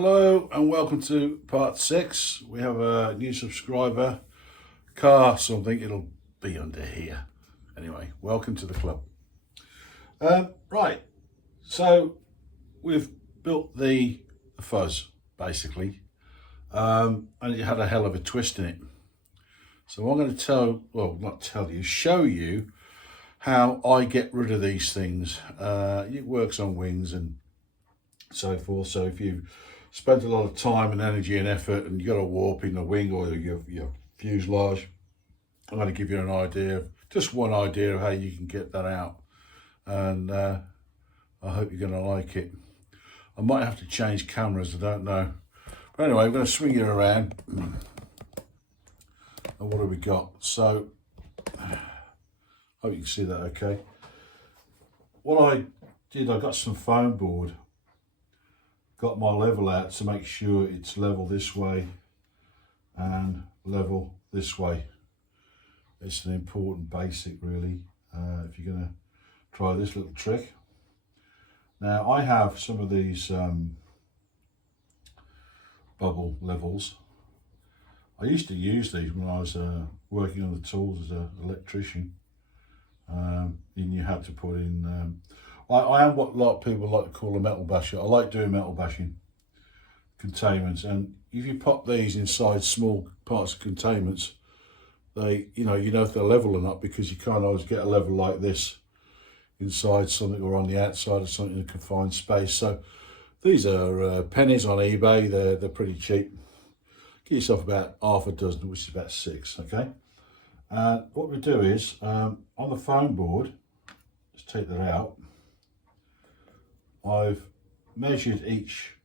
Hello and welcome to part 6. We have a new subscriber, car something, it'll be under here. Anyway, welcome to the club. Right, so we've built the fuzz basically, and it had a hell of a twist in it. So I'm going to show you how I get rid of these things. It works on wings and so forth. So if you spent a lot of time and energy and effort and you got a warp in the wing or your fuselage, I'm going to give you an idea, just one idea of how you can get that out, and I hope you're going to like it. I might have to change cameras, I don't know, but anyway, I'm going to swing it around. And what have we got? So hope you can see that okay. What I did, I got some foam board, got my level out to make sure it's level this way and level this way. It's an important basic really, if you're going to try this little trick. Now I have some of these bubble levels. I used to use these when I was working on the tools as an electrician, and you had to put in I am what a lot of people like to call a metal basher. I like doing metal bashing containments, and if you pop these inside small parts of containments, they, you know if they're level or not, because you can't always get a level like this inside something or on the outside of something in a confined space. So these are pennies on eBay. They're pretty cheap. Get yourself about half a dozen, which is about 6. Okay. And what we do is on the foam board, let's take that out. I've measured each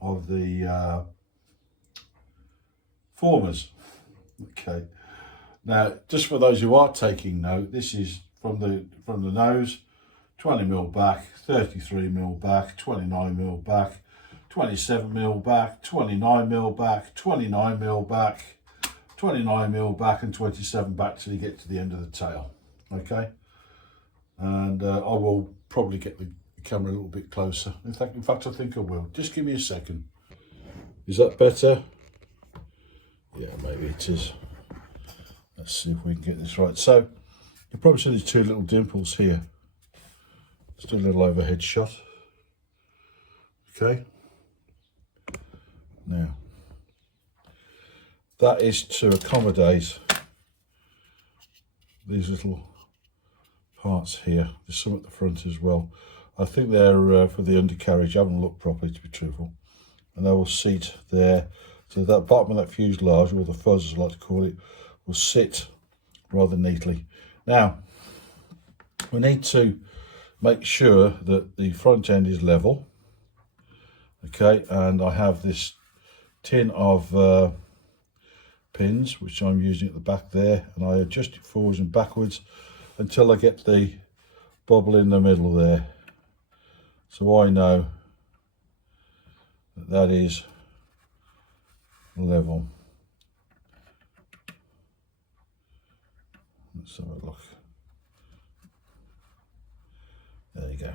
of the formers. Okay. Now, just for those who are taking note, this is from the nose, 20mm back, 33mm back, 29mm back, 27mm back, 29mm back, 29mm back, 29mm back, and 27 back till you get to the end of the tail. Okay. And I will probably get the camera a little bit closer. In fact, I think I will. Just give me a second. Is that better? Yeah, maybe it is. Let's see if we can get this right. So you probably see these 2 little dimples here. Let's do a little overhead shot. Okay. Now that is to accommodate these little parts here. There's some at the front as well. I think they're for the undercarriage. I haven't looked properly, to be truthful. And they will seat there. So that bottom of that fuselage, or the fuzz as I like to call it, will sit rather neatly. Now, we need to make sure that the front end is level. Okay, and I have this tin of pins, which I'm using at the back there, and I adjust it forwards and backwards until I get the bubble in the middle there. So I know that that is level. Let's have a look. There you go.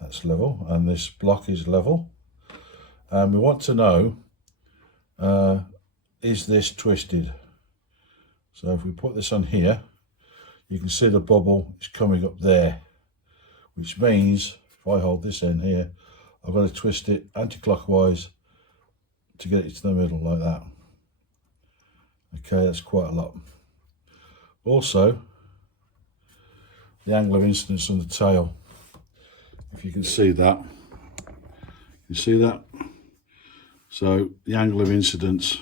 That's level, and this block is level. And we want to know, is this twisted? So if we put this on here, you can see the bubble is coming up there, which means if I hold this end here, I've got to twist it anti-clockwise to get it to the middle like that. Okay, that's quite a lot. Also, the angle of incidence on the tail, if you can see that, you see that? So the angle of incidence,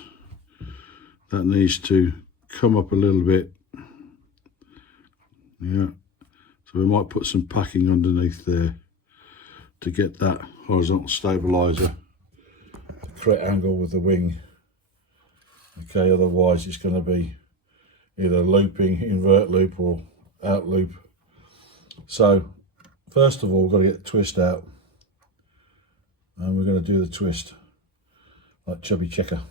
that needs to come up a little bit. Yeah, so we might put some packing underneath there to get that horizontal stabilizer, the correct angle with the wing. Okay, otherwise it's going to be either looping, invert loop, or out loop. So first of all, we've got to get the twist out, and we're going to do the twist like Chubby Checker.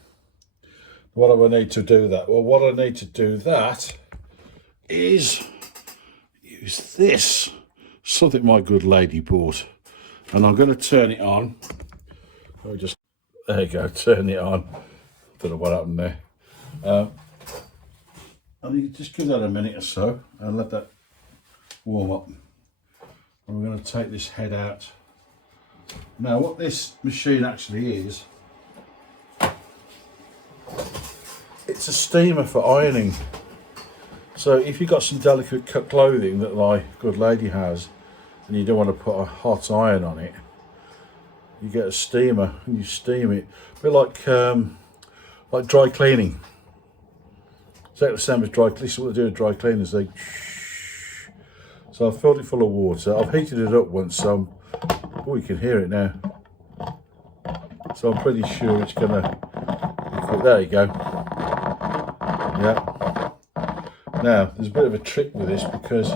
What do I need to do that? Well, what I need to do that is use this, something my good lady bought, and I'm going to turn it on So just, there you go, turn it on. Don't know what happened there. And you just give that a minute or so and let that warm up. And we're going to take this head out. Now what this machine actually is, it's a steamer for ironing. So if you've got some delicate clothing that my good lady has and you don't want to put a hot iron on it, you get a steamer and you steam it. A bit like dry cleaning. Exactly the same as dry cleaning. This is what they do with dry cleaners. They So I've filled it full of water. I've heated it up once, so oh, you can hear it now. So I'm pretty sure it's gonna. There you go. Yeah. Now there's a bit of a trick with this because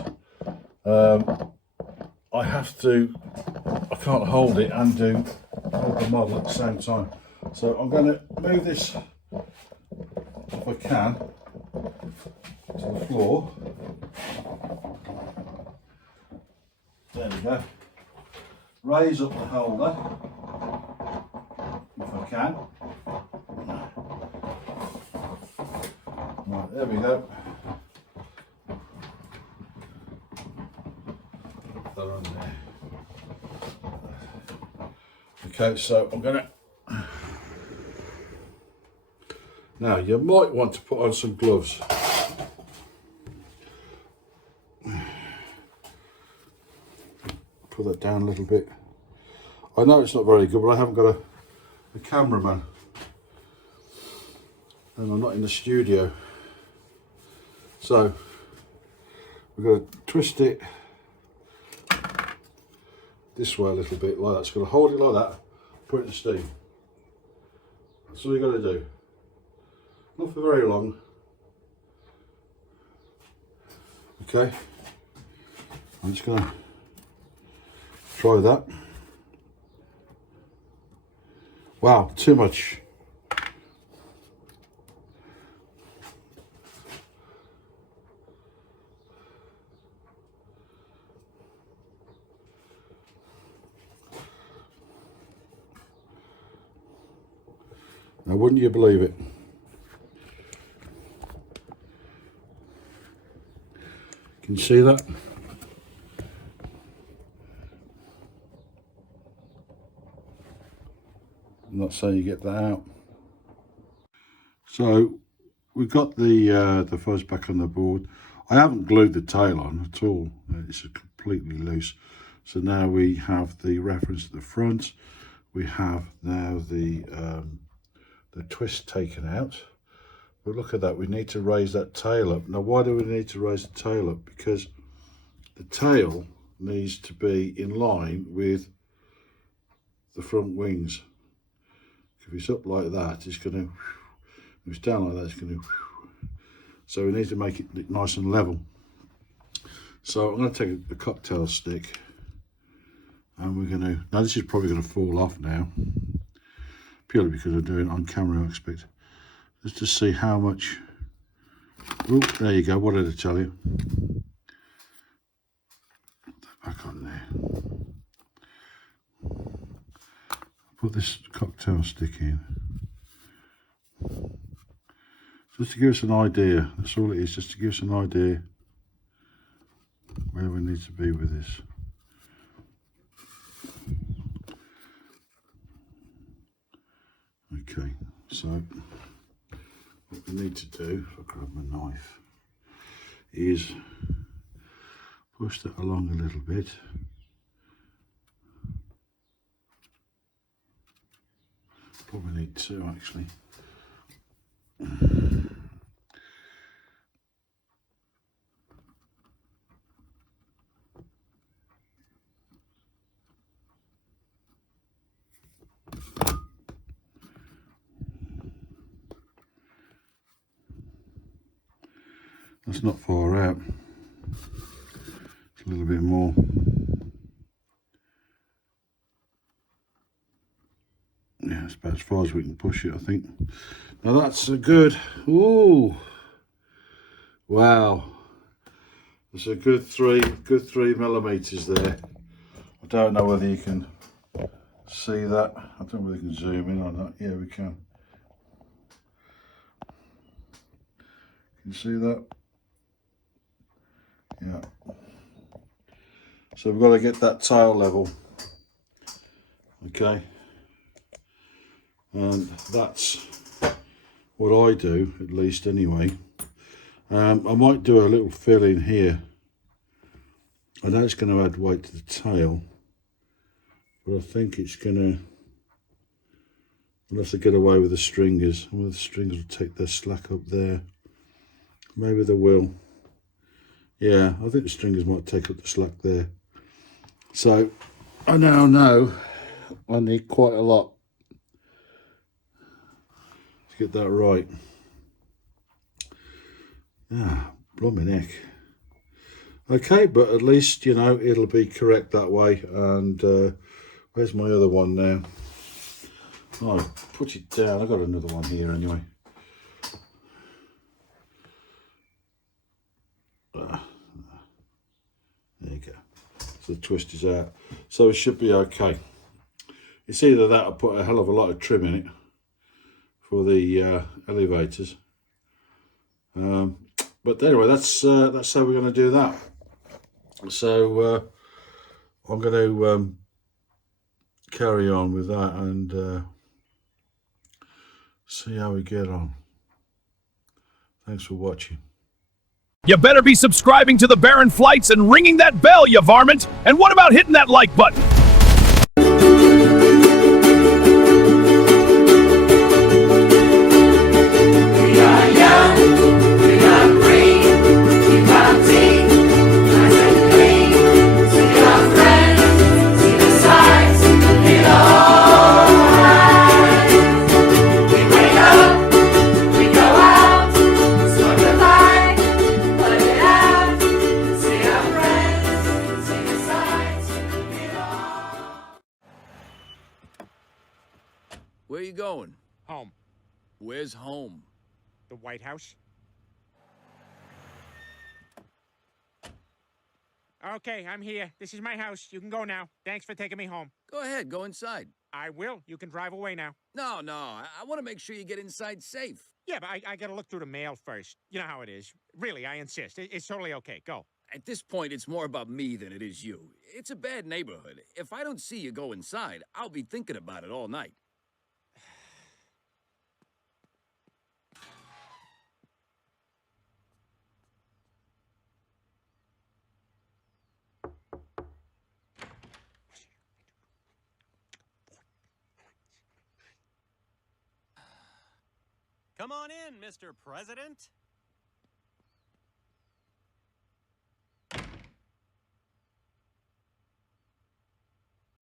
I can't hold it and hold the model at the same time. So I'm going to move this, if I can, to the floor. There we go. Raise up the holder, if I can. Right, there we go. Put that on there. Okay, so I'm going to... Now, you might want to put on some gloves. Put that down a little bit. I know it's not very good, but I haven't got a cameraman. And I'm not in the studio. So, we're going to twist it this way a little bit, like that. It's going to hold it like that, put it in steam. That's all you've got to do. Not for very long. Okay, I'm just going to try that. Wow, too much. Now, wouldn't you believe it? Can you see that? I'm not saying you get that out. So we've got the fuzz back on the board. I haven't glued the tail on at all. It's completely loose. So now we have the reference at the front. We have now the twist taken out. But look at that, we need to raise that tail up. Now why do we need to raise the tail up? Because the tail needs to be in line with the front wings. If it's up like that, it's going to, if it's down like that, it's going to, so we need to make it nice and level. So I'm going to take a cocktail stick and we're going to, now this is probably going to fall off now, purely because I'm doing it on camera, I expect. Just to see how much, oh, there you go, what did I tell you? Put that back on there. Put this cocktail stick in. Just to give us an idea, that's all it is, just to give us an idea where we need to be with this. Okay, so what we need to do, if I grab my knife, is push that along a little bit. Probably need two actually. That's not far out. It's a little bit more. Yeah, it's about as far as we can push it, I think. Now that's a good, ooh, wow. There's a good three millimeters there. I don't know whether you can See that? I don't know whether we can zoom in on that. Yeah, we can. Can you see that? Yeah. So we've got to get that tail level. Okay. And that's what I do, at least anyway. I might do a little fill in here. I know it's going to add weight to the tail, but I think it's going to, I'll have to get away with the stringers. Well, the stringers will take their slack up there. Maybe they will. Yeah, I think the stringers might take up the slack there. So I now know I need quite a lot to get that right. Ah, blooming heck. Okay, but at least, you know, it'll be correct that way. And where's my other one now? Oh, put it down. I've got another one here anyway. There you go. So the twist is out. So it should be okay. It's either that or put a hell of a lot of trim in it for the elevators. But anyway, that's how we're going to do that. So I'm going to carry on with that and see how we get on. Thanks for watching. You better be subscribing to the Baron Flights and ringing that bell, you varmint! And what about hitting that like button? Where you going? Home. Where's home? The White House. Okay, I'm here. This is my house. You can go now. Thanks for taking me home. Go ahead, go inside. I will. You can drive away now. No, I want to make sure you get inside safe. Yeah, but I gotta look through the mail first. You know how it is. Really, I insist. It's totally okay. Go. At this point, it's more about me than it is you. It's a bad neighborhood. If I don't see you go inside, I'll be thinking about it all night. Come on in, Mr. President.